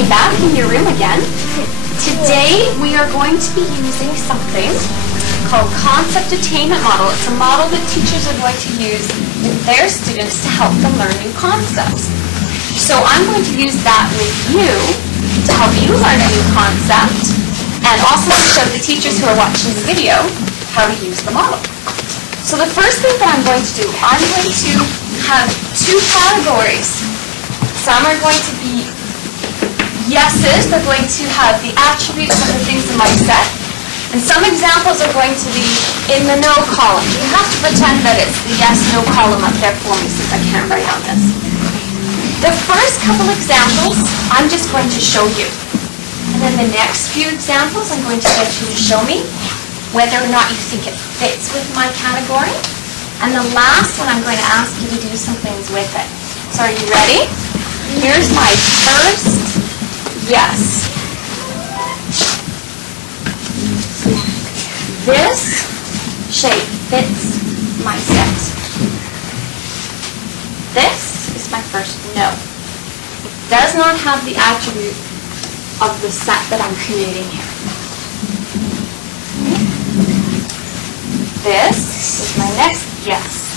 me back in your room again. Today we are going to be using something called concept attainment model. It's a model that teachers are going to use with their students to help them learn new concepts. So I'm going to use that with you to help you learn a new concept and also to show the teachers who are watching the video how to use the model. So the first thing that I'm going to do, I'm going to have two categories. Some are going to be yeses, they're going to have the attributes of the things in my set. And some examples are going to be in the no column. You have to pretend that it's the yes, no column up there for me since I can't write on this. The first couple examples, I'm just going to show you. And then the next few examples, I'm going to get you to show me whether or not you think it fits with my category. And the last one, I'm going to ask you to do some things with it. So are you ready? Here's my first yes. This shape fits my set. This is my first no. It does not have the attribute of the set that I'm creating here. This is my next yes.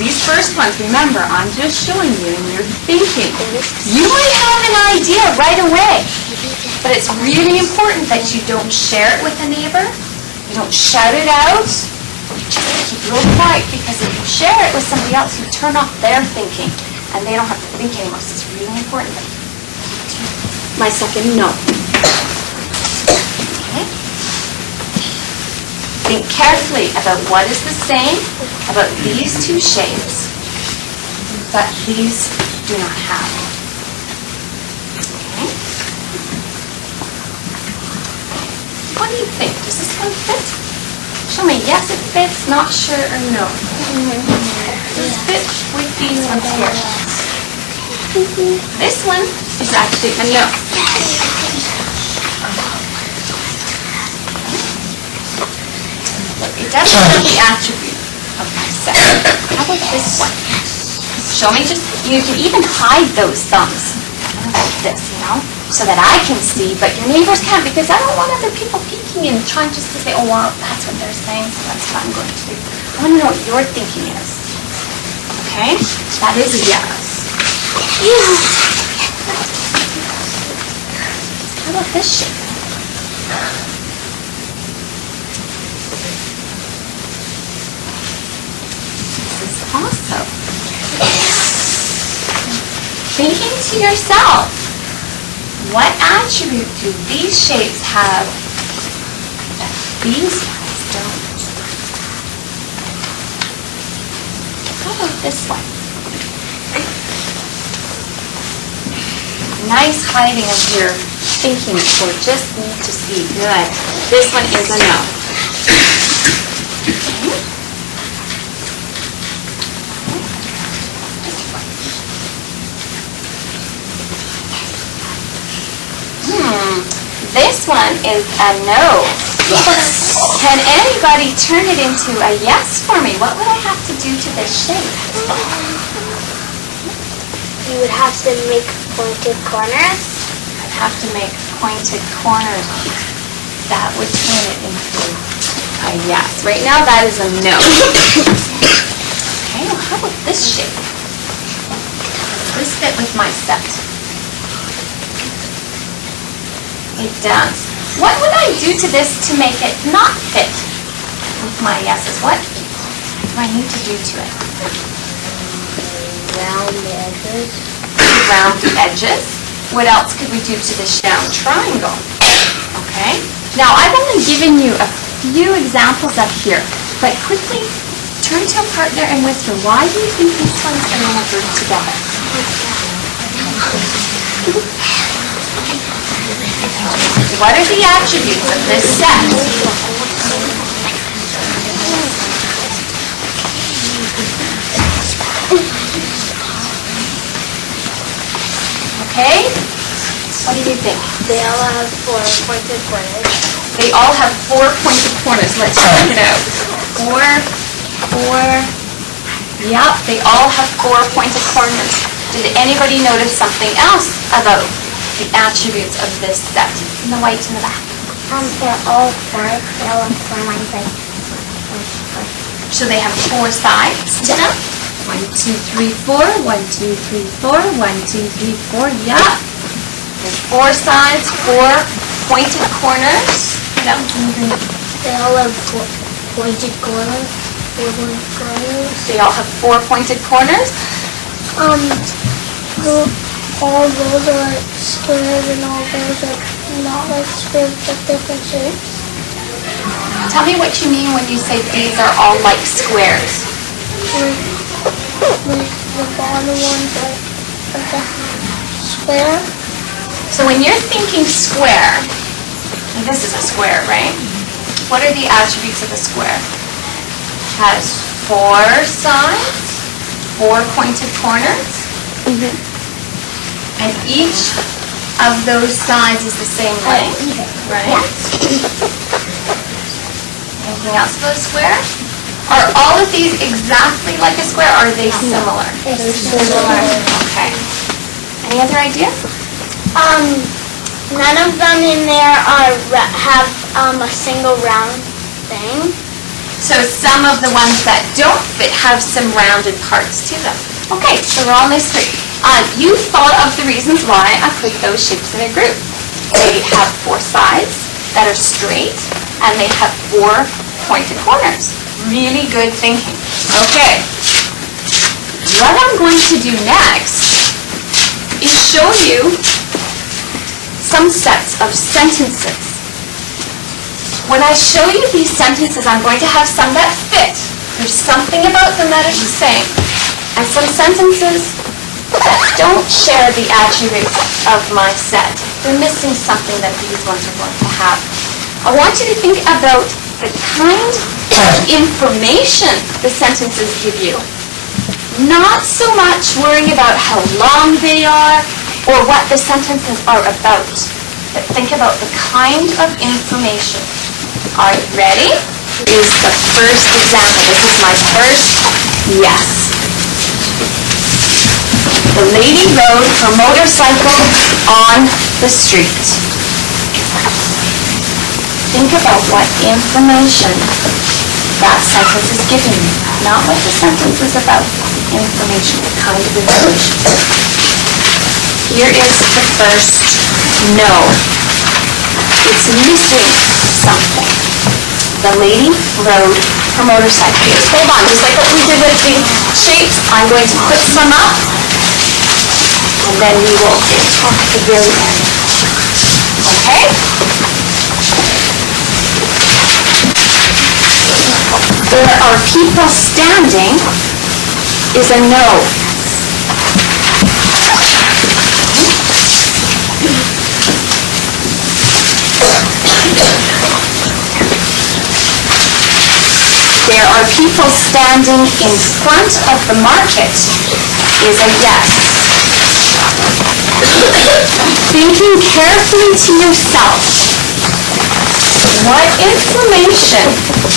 These first ones, remember, I'm just showing you and you're thinking. You might have an idea right away, but it's really important that you don't share it with a neighbor. You don't shout it out. You just keep real quiet, because if you share it with somebody else, you turn off their thinking and they don't have to think anymore. So it's really important that you do my second no. Okay? Think carefully about what is the same about these two shapes that these do not have. Okay? What do you think? Does this one fit? Show me. Yes, it fits. Not sure or no. Does it fit with these ones here? This one is actually a no. It doesn't have the attribute of my set. How about this one? Show me just, you can even hide those thumbs like this, you know, so that I can see, but your neighbors can't, because I don't want other people peeking and trying just to say, oh, wow, that's what they're saying, so that's what I'm going to do. I want to know what your thinking is. Okay? That is a yes. How about this shape? Also, thinking to yourself, what attribute do these shapes have that these ones don't? How about this one? Nice hiding of your thinking for just me to see. Good. This one is a no. This one is a no. Yes. Can anybody turn it into a yes for me? What would I have to do to this shape? You would have to make pointed corners. I'd have to make pointed corners. That would turn it into a yes. Right now that is a no. Okay, well, how about this shape? Does this fit with my set? It does. What would I do to this to make it not fit with my yeses? What do I need to do to it? Round the edges. Round the edges. What else could we do to this round triangle? Okay. Now, I've only given you a few examples up here, but quickly turn to a partner and whisper, why do you think these ones are going to work together? What are the attributes of this set? Okay? What do you think? They all have 4 pointed corners. They all have 4 pointed corners. Let's check it out. 4. Yep, they all have 4 pointed corners. Did anybody notice something else about the attributes of this set? In the white in the back. They're all four. They all have four lines like. So they have four sides to them. 1, 2, 3, 4. 1, 2, 3, 4. 1, 2, 3, 4. Yeah. There's four sides, four pointed corners. Yeah. They all have four pointed corners. They all have four pointed corners. All those are like squares and all those are not like squares but different shapes. Tell me what you mean when you say these are all like squares. Like the bottom one's like a square. So when you're thinking square, and this is a square, right? What are the attributes of a square? It has four sides, four pointed corners, and each of those sides is the same length, right? Anything else about a square? Are all of these exactly like a square, or are they similar? They're similar. Okay. Any other ideas? None of them in there have a single round thing. So some of the ones that don't fit have some rounded parts to them. Okay, so they're all nice straight. You thought of the reasons why I put those shapes in a group. They have four sides that are straight, and they have four pointed corners. Really good thinking. Okay. What I'm going to do next is show you some sets of sentences. When I show you these sentences, I'm going to have some that fit. There's something about them that are the same. And some sentences that don't share the attributes of my set. They're missing something that these ones are going to have. I want you to think about the kind of information the sentences give you. Not so much worrying about how long they are or what the sentences are about, but think about the kind of information. Are you ready? Here's the first example. This is my first yes. The lady rode her motorcycle on the street. Think about what information that sentence is giving you. Not what the sentence is about. Information, the kind of information. Here is the first no. It's missing something. The lady rode her motorcycle. Just hold on, just like what we did with the shapes, I'm going to put some up, and then we will talk at the very end. Okay? There are people standing is a no. There are people standing in front of the market is a yes. Thinking carefully to yourself, what information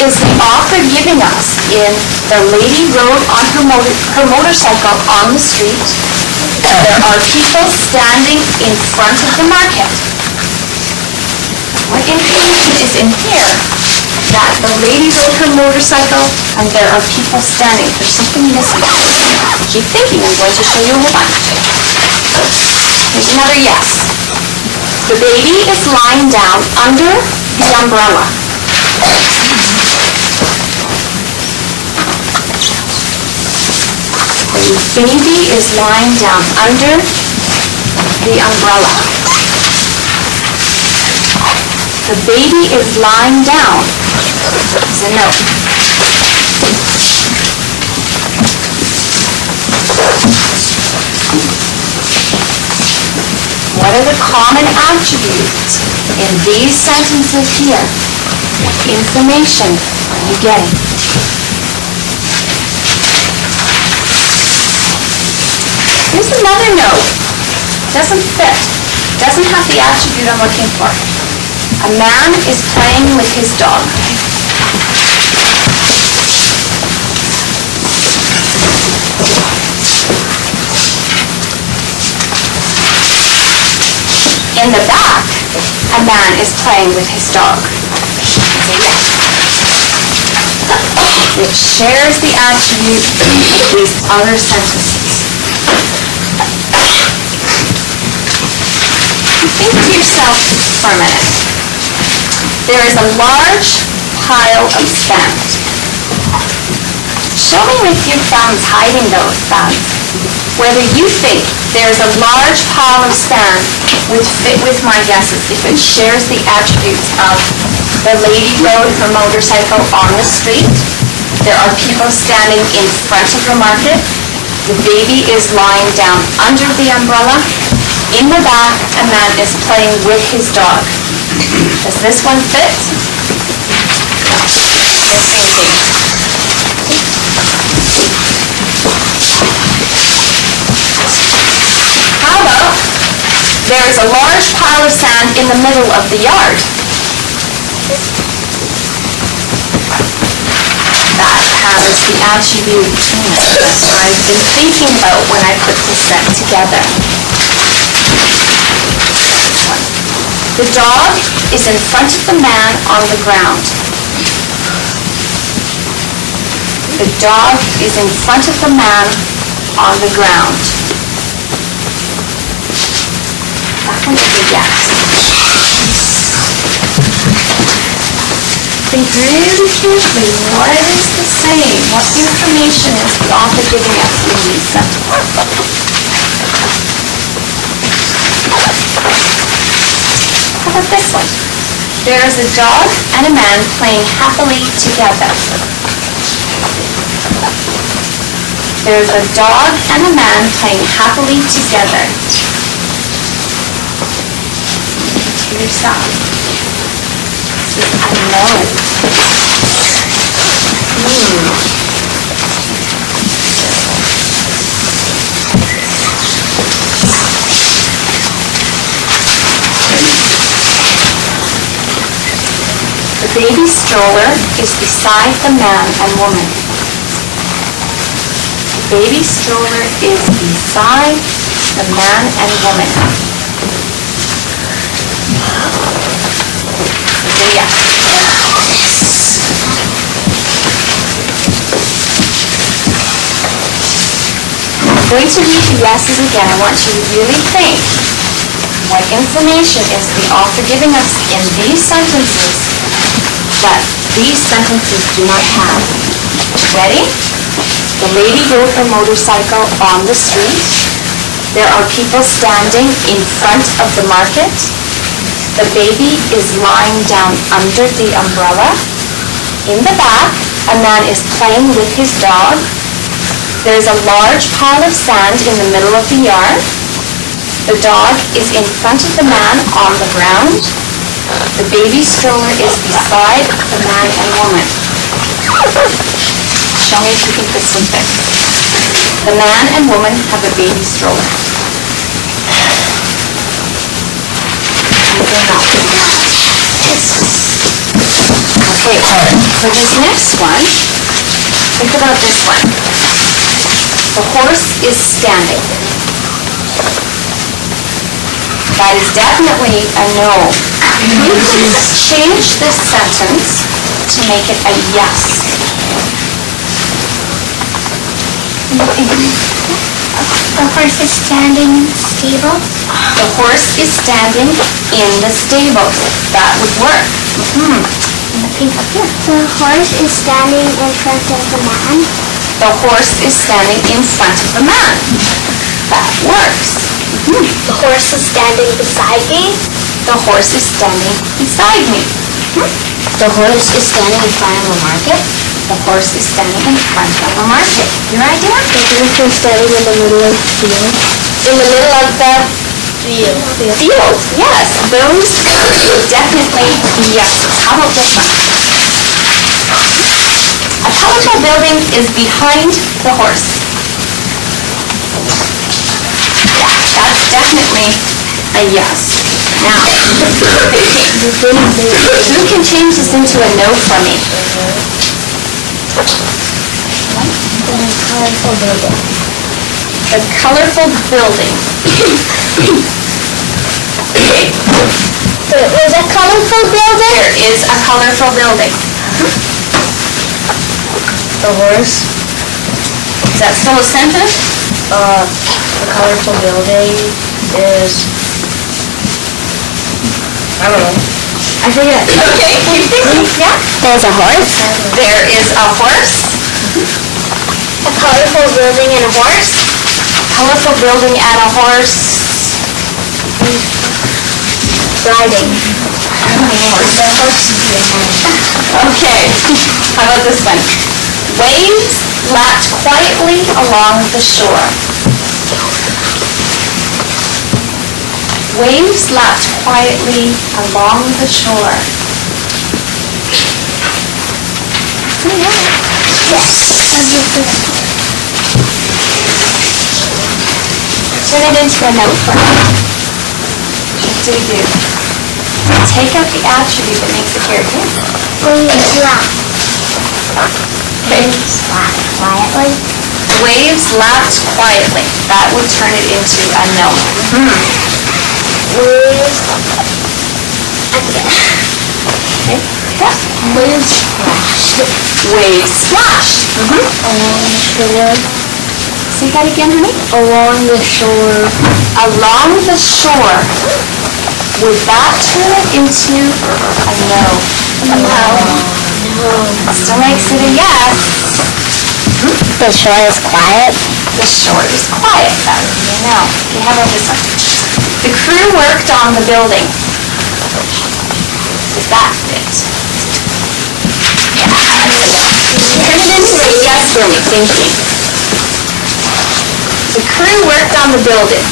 is the author giving us in The Lady Rode on her motorcycle on the street? There are people standing in front of the market. What information is in here? That the lady rode her motorcycle and there are people standing. There's something missing. Keep thinking. I'm going to show you a whole bunch. Here's another yes. The baby is lying down under the umbrella. The baby is lying down under the umbrella. The baby is lying down. Is a no. What are the common attributes in these sentences here? What information are you getting? Here's another no. Doesn't fit. Doesn't have the attribute I'm looking for. A man is playing with his dog. In the back, a man is playing with his dog. So yes. It shares the attribute of these other sentences. Think to yourself for a minute. There is a large pile of sand. Show me with your thumbs hiding those thumbs whether you think there's a large pile of sand would fit with my guesses if it shares the attributes of the lady rode her motorcycle on the street, there are people standing in front of the market, the baby is lying down under the umbrella, in the back a man is playing with his dog. Does this one fit? No. You're thinking. How about there is a large pile of sand in the middle of the yard? That has the attribute that I've been thinking about when I put this set together. The dog is in front of the man on the ground. The dog is in front of the man on the ground. That one is a yes. Think really carefully. What is the same? What information is the author giving us in these sentences? How about this one? There is a dog and a man playing happily together. There's a dog and a man playing happily together. To yourself. This is unknown. The baby stroller is beside the man and woman. The baby stroller is beside the man and woman. So yes. I'm going to read the yeses again. I want you to really think what information is the author giving us in these sentences that these sentences do not have. Ready? The lady rode her motorcycle on the street. There are people standing in front of the market. The baby is lying down under the umbrella. In the back, a man is playing with his dog. There's a large pile of sand in the middle of the yard. The dog is in front of the man on the ground. The baby stroller is beside the man and woman. Show me if you think this one fits. The man and woman have a baby stroller. Okay, for this next one, think about this one. The horse is standing. That is definitely a no. You can change this sentence to make it a yes. The horse is standing in the stable. The horse is standing in the stable. That would work. Think up here. The horse is standing in front of the man. The horse is standing in front of the man. That works. The horse is standing beside me. The horse is standing beside me. The horse is standing in front of a market. The horse is standing in front of a market. Your idea? The horse is standing in the middle of the field. In the middle of the field. Yes, those would definitely be yeses. How about this one? A colorful building is behind the horse. Yeah, that's definitely a yes. Now, who can change this into a no for me? Colorful building. A colorful building. Okay. There's a colorful building? There is a colorful building. The horse. Is that still a sentence? The colorful building is... I don't know. I forget. Okay, keep thinking. Yeah. There's a horse? There is a horse. A colorful building and a horse? Colorful building and a horse. Riding. Okay. How about this one? Waves lapped quietly along the shore. Waves lapped quietly along the shore. Turn it into a note for me. What do we do? Take out the attribute that makes it here. Waves lap. Okay. Waves lap quietly. Waves lapped quietly. That would turn it into a note. Waves. Okay. Yeah. Waves splashed. Waves splashed. Along the shore. Say that again, honey. Along the shore. Along the shore. Would that turn it into a no? No. Still makes it a yes. The shore is quiet. The shore is quiet. That would be a no. Okay, how about this one? The crew worked on the building. Does that fit? Yeah. Turn it into a yes for me. Thinking. The crew worked on the building.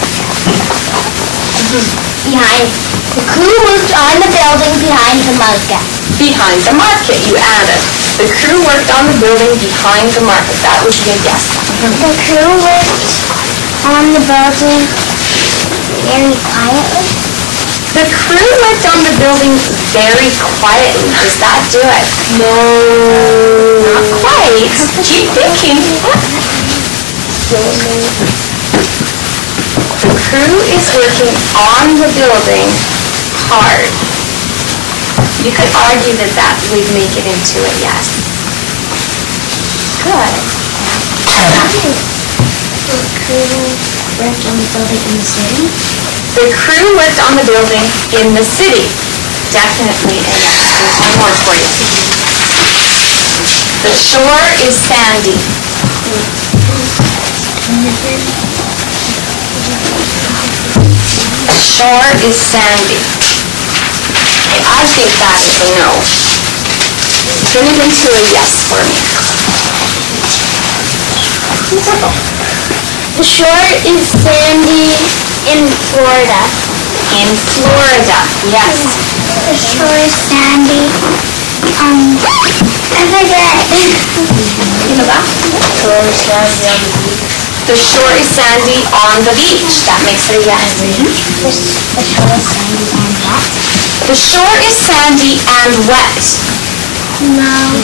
Behind. The crew worked on the building behind the market. Behind the market, you added. The crew worked on the building behind the market. That would be a yes. The crew worked on the building very quietly. The crew worked on the building very quietly. Does that do it? No. Not quite. Keep thinking. The crew is working on the building hard. You could argue that that would make it into a yes. Good. The crew worked on the building in the city. The crew worked on the building in the city. Definitely a yes. There's one more for you. The shore is sandy. The shore is sandy. Okay, I think that is a no. Turn it into a yes for me. The shore is sandy in Florida. In Florida, yes. The shore is sandy. I forget. You know that? The shore is sandy on the beach. That makes it a yes. The shore is sandy and wet. The shore is sandy and wet. No.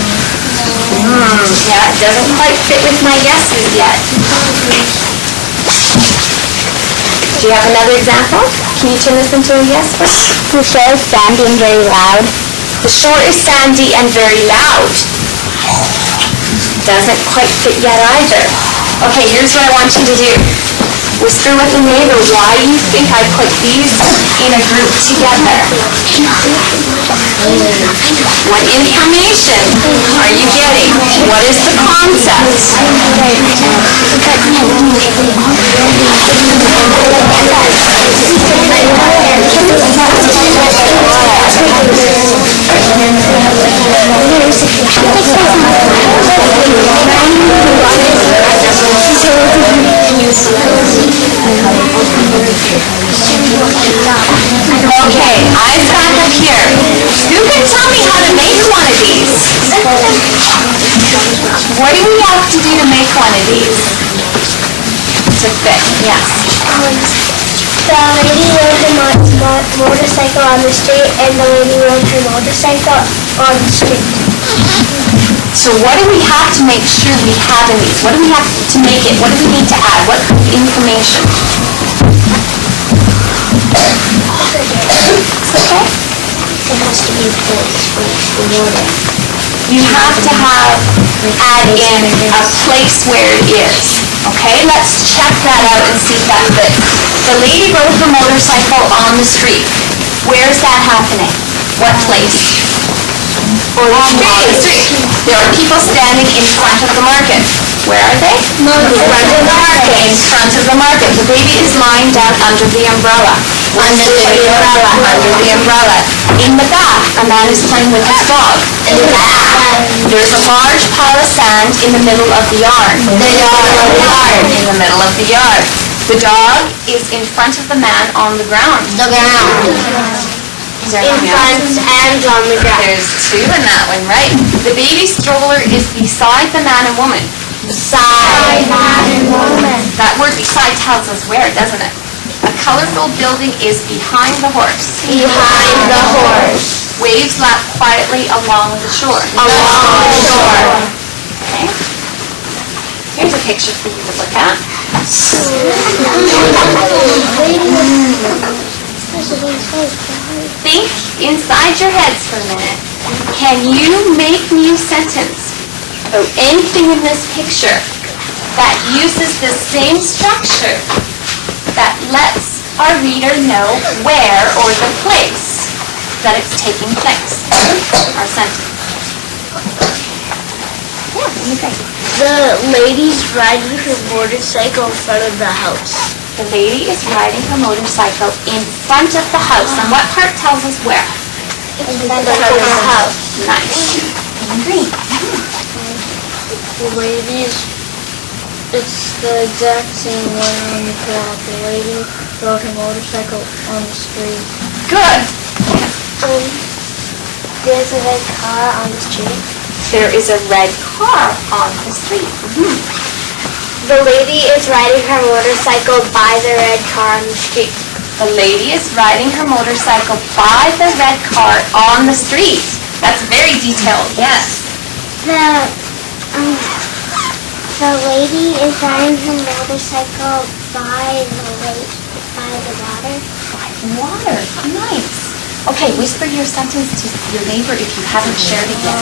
Yeah, it doesn't quite fit with my guesses yet. Do you have another example? Can you turn this into a yes for me? The shore is sandy and very loud. The shore is sandy and very loud. Doesn't quite fit yet either. Okay, here's what I want you to do. Whisper with the neighbor why you think I put these in a group together. What information are you getting? What is the concept? Okay, eyes back up here. Who can tell me how to make one of these? What do we have to do to make one of these? To fit, yes. The lady rode the motorcycle on the street, and the lady rode her motorcycle on the street. So what do we have to make sure we have in these? What do we have to make it? What do we need to add? What information? Okay? It has to be place for the water. You have to add in a place where it is. Okay, let's check that out and see if that fits. The lady rode her motorcycle on the street. Where's that happening? What place? On the street. There are people standing in front of the market. Where are they? In front of the market. In front of the market. The baby is lying down under the umbrella. Under the umbrella. Under the umbrella. In the back, a man is playing with his dog. In the back, there's a large pile of sand in the middle of the yard. In the middle of the yard. The dog is in front of the man on the ground. The ground. Is there In anything front else? and on the ground. There's two in that one, right? The baby stroller is beside the man and woman. Beside man and woman. That word beside tells us where, doesn't it? A colorful building is behind the horse. Behind the horse. Waves lap quietly along the shore. Along the shore. Okay. Here's a picture for you to look at. Think inside your heads for a minute. Can you make me a sentence or anything in this picture that uses the same structure that lets our reader know where or the place that it's taking place? Our sentence. Yeah, that'd be great. The lady's riding her motorcycle in front of the house. The lady is riding her motorcycle in front of the house. And what part tells us where? In front of the house. Nice. Green. The lady's, it's the exact same one on the plot. The lady rode her motorcycle on the street. Good. There's a red car on the street. There is a red car on the street. The lady is riding her motorcycle by the red car on the street. The lady is riding her motorcycle by the red car on the street. That's very detailed, yes. The lady is riding her motorcycle by the lake, by the water. By the water. Nice. Okay, whisper your sentence to your neighbor if you haven't shared it yet.